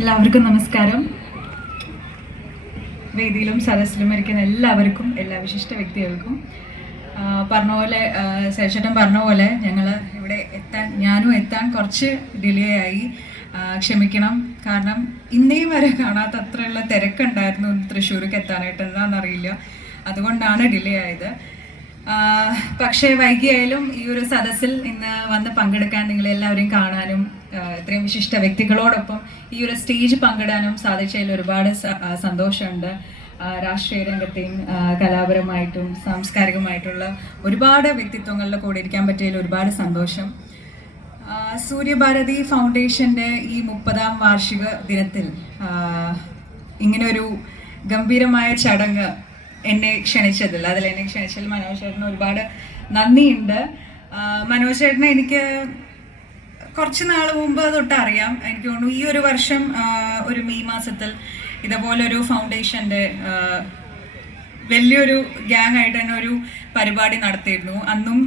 എല്ലാവർക്കും നമസ്കാരം. വേദിയിലും സദസ്സിലും ഇരിക്കുന്ന എല്ലാവർക്കും എല്ലാ വിശിഷ്ട വ്യക്തികൾക്കും പറഞ്ഞ പോലെ ശേഷം പറഞ്ഞ പോലെ ഞങ്ങൾ ഇവിടെ എത്താൻ ഞാനും എത്താൻ കുറച്ച് ഡിലേ ആയി ക്ഷമിക്കണം. കാരണം ഇന്നേ വരെ കാണാത്ത അത്രയുള്ള തിരക്കുണ്ടായിരുന്നു തൃശ്ശൂർക്ക് എത്താനായിട്ട്. എന്താണെന്നറിയില്ല അതുകൊണ്ടാണ് ഡിലേ ആയത്. പക്ഷേ വൈകിയായാലും ഈ ഒരു സദസ്സിൽ ഇന്ന് വന്ന് പങ്കെടുക്കാൻ നിങ്ങളെല്ലാവരെയും കാണാനും ഇത്രയും വിശിഷ്ട വ്യക്തികളോടൊപ്പം ഈ ഒരു സ്റ്റേജ് പങ്കിടാനും സാധിച്ചതിൽ ഒരുപാട് സന്തോഷമുണ്ട്. രാഷ്ട്രീയ രംഗത്തെയും കലാപരമായിട്ടും സാംസ്കാരികമായിട്ടുള്ള ഒരുപാട് വ്യക്തിത്വങ്ങളുടെ കൂടെ ഇരിക്കാൻ പറ്റിയതിൽ ഒരുപാട് സന്തോഷം. സൂര്യഭാരതി ഫൗണ്ടേഷന്റെ ഈ മുപ്പതാം വാർഷിക ദിനത്തിൽ ഇങ്ങനെ ഇങ്ങനൊരു ഗംഭീരമായ ചടങ്ങ് എന്നെ ക്ഷണിച്ചതിൽ അതിൽ എന്നെ ക്ഷണിച്ചതിൽ മനോജ് ചേട്ടന് ഒരുപാട് നന്ദിയുണ്ട്. മനോജ് ചേട്ടനെ എനിക്ക് കുറച്ച് നാൾ മുമ്പ് തൊട്ട് അറിയാം എനിക്ക് തോന്നുന്നു ഈ ഒരു വർഷം ഒരു മെയ് മാസത്തിൽ ഇതുപോലൊരു ഫൗണ്ടേഷന്റെ ആ, വലിയൊരു ഗ്യാങ് ആയിട്ട് തന്നെ ഒരു പരിപാടി നടത്തിയിരുന്നു. അന്നും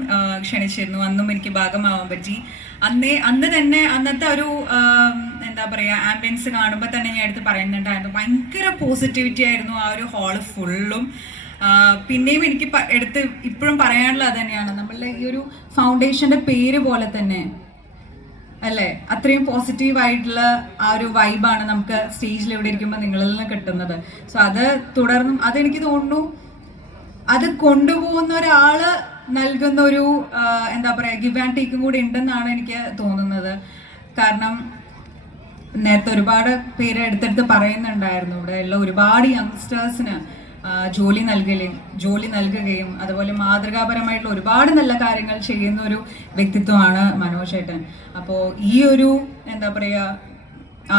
ക്ഷണിച്ചിരുന്നു. അന്നും എനിക്ക് ഭാഗമാവാൻ പറ്റി. അന്നേ അന്ന് തന്നെ അന്നത്തെ ഒരു എന്താ പറയുക ആംബിയൻസ് കാണുമ്പോൾ തന്നെ ഞാൻ എടുത്ത് പറയുന്നുണ്ടായിരുന്നു. ഭയങ്കര പോസിറ്റിവിറ്റി ആയിരുന്നു ആ ഒരു ഹാൾ ഫുള്ളും പിന്നെയും എനിക്ക് എടുത്ത് ഇപ്പോഴും പറയാനുള്ളത് തന്നെയാണ്. നമ്മളുടെ ഈ ഒരു ഫൗണ്ടേഷന്റെ പേര് പോലെ തന്നെ അല്ലേ? അത്രയും പോസിറ്റീവ് ആയിട്ടുള്ള ആ ഒരു വൈബാണ് നമുക്ക് സ്റ്റേജിൽ ഇവിടെ ഇരിക്കുമ്പോൾ നിങ്ങളിൽ നിന്ന് കിട്ടുന്നത്. സോ അത് തുടർന്നും അതെനിക്ക് തോന്നുന്നു അത് കൊണ്ടുപോകുന്ന ഒരാൾ നൽകുന്ന ഒരു എന്താ പറയാ ഗിവ് ആൻഡ് ടേക്കും കൂടി ഉണ്ടെന്നാണ് എനിക്ക് തോന്നുന്നത്. കാരണം നേരത്തെ ഒരുപാട് പേര് എടുത്തെടുത്ത് പറയുന്നുണ്ടായിരുന്നു. ഇവിടെ ഉള്ള ഒരുപാട് യങ്സ്റ്റേഴ്സിന് ജോലി നൽകുകയും ജോലി നൽകുകയും അതുപോലെ മാതൃകാപരമായിട്ടുള്ള ഒരുപാട് നല്ല കാര്യങ്ങൾ ചെയ്യുന്ന ഒരു വ്യക്തിത്വമാണ് മനോജ് ഏട്ടൻ. അപ്പോൾ ഈ ഒരു എന്താ പറയുക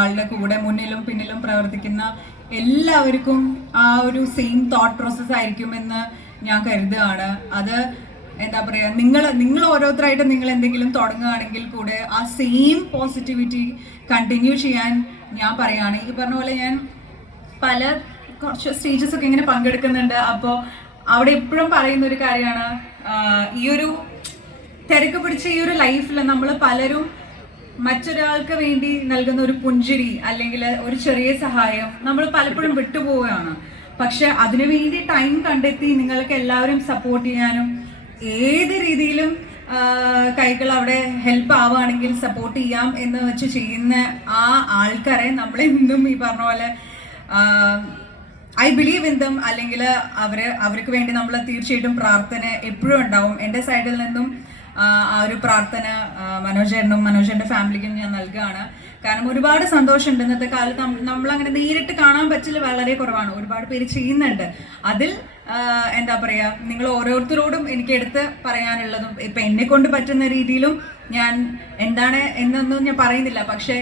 ആളുടെ കൂടെ മുന്നിലും പിന്നിലും പ്രവർത്തിക്കുന്ന എല്ലാവർക്കും ആ ഒരു സെയിം തോട്ട് പ്രോസസ് ആയിരിക്കുമെന്ന് ഞാൻ കരുതുകയാണ്. അത് എന്താ പറയുക നിങ്ങൾ നിങ്ങൾ ഓരോരുത്തരായിട്ട് നിങ്ങൾ എന്തെങ്കിലും തുടങ്ങുകയാണെങ്കിൽ കൂടെ ആ സെയിം പോസിറ്റിവിറ്റി കണ്ടിന്യൂ ചെയ്യാൻ ഞാൻ പറയുകയാണ്. ഈ പറഞ്ഞ പോലെ ഞാൻ പല കുറച്ച് സ്റ്റേജസ് ഒക്കെ ഇങ്ങനെ പങ്കെടുക്കുന്നുണ്ട്. അപ്പോൾ അവിടെ എപ്പോഴും പറയുന്ന ഒരു കാര്യമാണ് ഈ ഒരു തിരക്ക് പിടിച്ച ഈ ഒരു ലൈഫിൽ നമ്മൾ പലരും മറ്റൊരാൾക്ക് വേണ്ടി നൽകുന്ന ഒരു പുഞ്ചിരി അല്ലെങ്കിൽ ഒരു ചെറിയ സഹായം നമ്മൾ പലപ്പോഴും വിട്ടുപോവുകയാണ്. പക്ഷെ അതിനു വേണ്ടി ടൈം കണ്ടെത്തി നിങ്ങൾക്ക് എല്ലാവരും സപ്പോർട്ട് ചെയ്യാനും ഏത് രീതിയിലും കൈകൾ അവിടെ ഹെൽപ്പ് ആവുകയാണെങ്കിൽ സപ്പോർട്ട് ചെയ്യാം എന്ന് വെച്ച് ചെയ്യുന്ന ആ ആൾക്കാരെ നമ്മളെന്നും ഈ പറഞ്ഞ പോലെ ഐ ബിലീവ് ഇൻ ദം അല്ലെങ്കിൽ അവർ അവർക്ക് വേണ്ടി നമ്മൾ തീർച്ചയായിട്ടും പ്രാർത്ഥന എപ്പോഴും ഉണ്ടാവും. എന്റെ സൈഡിൽ നിന്നും ആ, ഒരു പ്രാർത്ഥന മനോജേട്ടനും മനോജന്റെ ഫാമിലിക്കും ഞാൻ നൽകുകയാണ്. കാരണം ഒരുപാട് സന്തോഷമുണ്ട്. ഇന്നത്തെ കാലത്ത് നമ്മൾ അങ്ങനെ നേരിട്ട് കാണാൻ പറ്റില്ല വളരെ കുറവാണ്. ഒരുപാട് പേര് ചെയ്യുന്നുണ്ട്. അതിൽ എന്താ പറയുക നിങ്ങൾ ഓരോരുത്തരോടും എനിക്ക് എടുത്ത് പറയാനുള്ളതും ഇപ്പം എന്നെ കൊണ്ട് പറ്റുന്ന രീതിയിലും ഞാൻ എന്താണ് എന്നൊന്നും ഞാൻ പറയുന്നില്ല. പക്ഷേ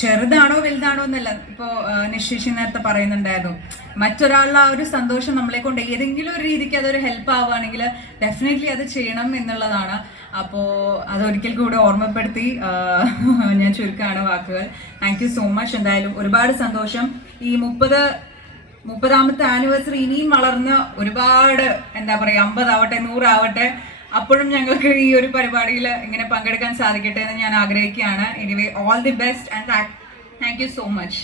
ചെറുതാണോ വലുതാണോ എന്നല്ല. ഇപ്പോ നിശ്ചയിച്ച് നേരത്തെ പറയുന്നുണ്ടായിരുന്നു. മറ്റൊരാളുടെ ആ ഒരു സന്തോഷം നമ്മളെ കൊണ്ട് ഏതെങ്കിലും ഒരു രീതിക്ക് അതൊരു ഹെൽപ്പ് ആവുകയാണെങ്കിൽ ഡെഫിനറ്റ്ലി അത് ചെയ്യണം എന്നുള്ളതാണ്. അപ്പോ അതൊരിക്കൽ കൂടെ ഓർമ്മപ്പെടുത്തി ഞാൻ ചുരുക്കമാണ് വാക്കുകൾ. താങ്ക് യു സോ മച്ച് എന്തായാലും ഒരുപാട് സന്തോഷം. ഈ മുപ്പത് മുപ്പതാമത്തെ ആനിവേഴ്സറി ഇനിയും വളർന്ന് ഒരുപാട് എന്താ പറയുക അമ്പതാവട്ടെ നൂറാവട്ടെ അപ്പോഴും ഞങ്ങൾക്ക് ഈ ഒരു പരിപാടിയിൽ ഇങ്ങനെ പങ്കെടുക്കാൻ സാധിക്കട്ടെ എന്ന് ഞാൻ ആഗ്രഹിക്കുകയാണ്. Anyway all the best and thank you so much